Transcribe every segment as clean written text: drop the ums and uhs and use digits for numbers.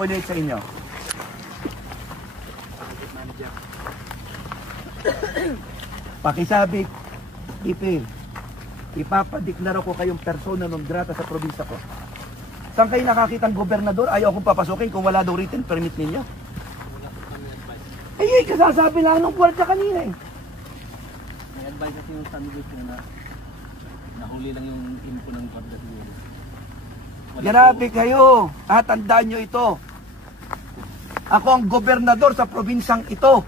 ulit sa inyo. Pakisabi, Ipil, ipapadeklara ko kayong persona non grata sa probinsya ko. Saan kayo nakakitang gobernador? Ayaw akong papasukin kung wala daw written permit ninyo. Ay, kasasabi lang ng kwarta kanina eh. May advice kasi yung family ko na nahuli lang yung info ng kwarta siguro. Grabe kayo. Tandaan nyo ito. Ako ang gobernador sa probinsyang ito.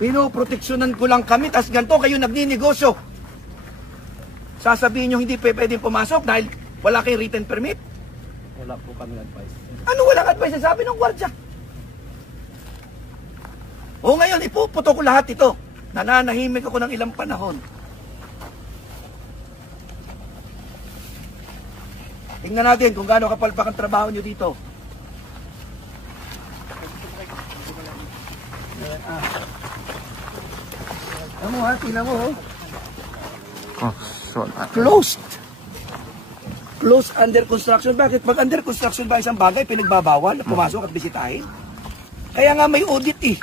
Pinoproteksyonan ko lang kami, tas ganito kayo nagninegosyo. Sasabihin nyo hindi pwedeng pumasok dahil wala kayong written permit? Wala po kami advice. Ano walang advice? Sabi ng gwardya. O ngayon, ipuputo ko lahat ito. Nananahimik ako ng ilang panahon. Tingnan natin kung gaano kapalpak ang trabaho nyo dito. Ano ha? Tingnan mo oh. Closed. Closed under construction. Bakit? Pag under construction ba isang bagay, pinagbabawal na pumasok at bisitahin? Kaya nga may audit eh.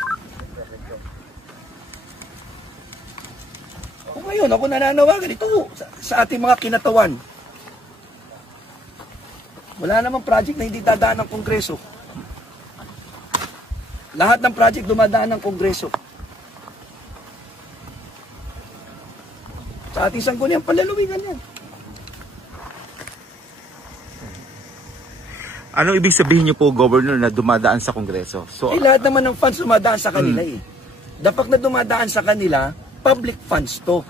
O ngayon, ako nananawagan ito sa ating mga kinatawan. Wala namang project na hindi dadaan ng Kongreso. Lahat ng project dumadaan ng Kongreso. Sa ating sangguniang palaluwigan yan. Ano ibig sabihin niyo po, Governor, na dumadaan sa Kongreso? So, lahat naman ng funds dumadaan sa kanila eh. Dapat na dumadaan sa kanila, public funds to.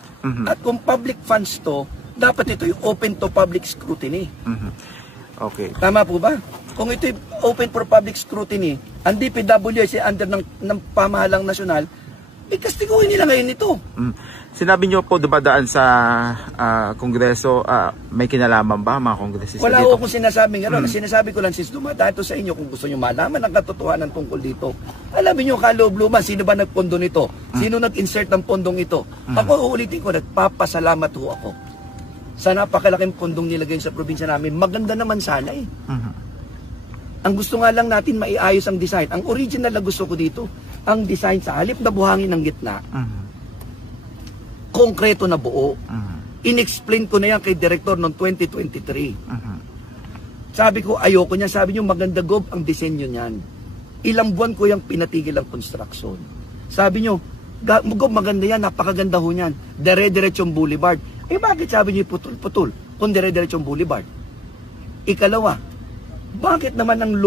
At kung public funds to, dapat ito yung open to public scrutiny. Okay. Tama po ba? Kung ito yung open for public scrutiny, ang DPWS ay under ng pamahalang nasyonal, ikastiguhin nila ngayon ito. Sinabi niyo po dumadaan sa Kongreso, may kinalaman ba mga kongresista Wala dito? ko kung sinasabing gano'n. Sinasabi ko lang, since dumadaan ito sa inyo, kung gusto nyo malaman ang katotohanan tungkol dito. Alamin nyo kaloob-luman, sino ba nagpondo nito? Sino nag-insert ng pondong ito? Ako, uulitin ko, nagpapasalamat ho ako sa napakalaking pondong nilagay sa probinsya namin. Maganda naman sana eh. Ang gusto nga lang natin maiayos ang design. Ang original na gusto ko dito, ang design sa halip na buhangin ng gitna, konkreto na buo. In-explain ko na yan kay Director noong 2023. Sabi ko, ayoko niya. Sabi niyo, maganda Gob ang disenyo niyan. Ilang buwan ko yung pinatigil ang construction. Sabi niyo, Gob, maganda yan, napakaganda ho niyan. Dire-diretsong boulevard. Eh bakit sabi niyo putol-putol kung dire-diretsong boulevard? Ikalawa, bakit naman ang loob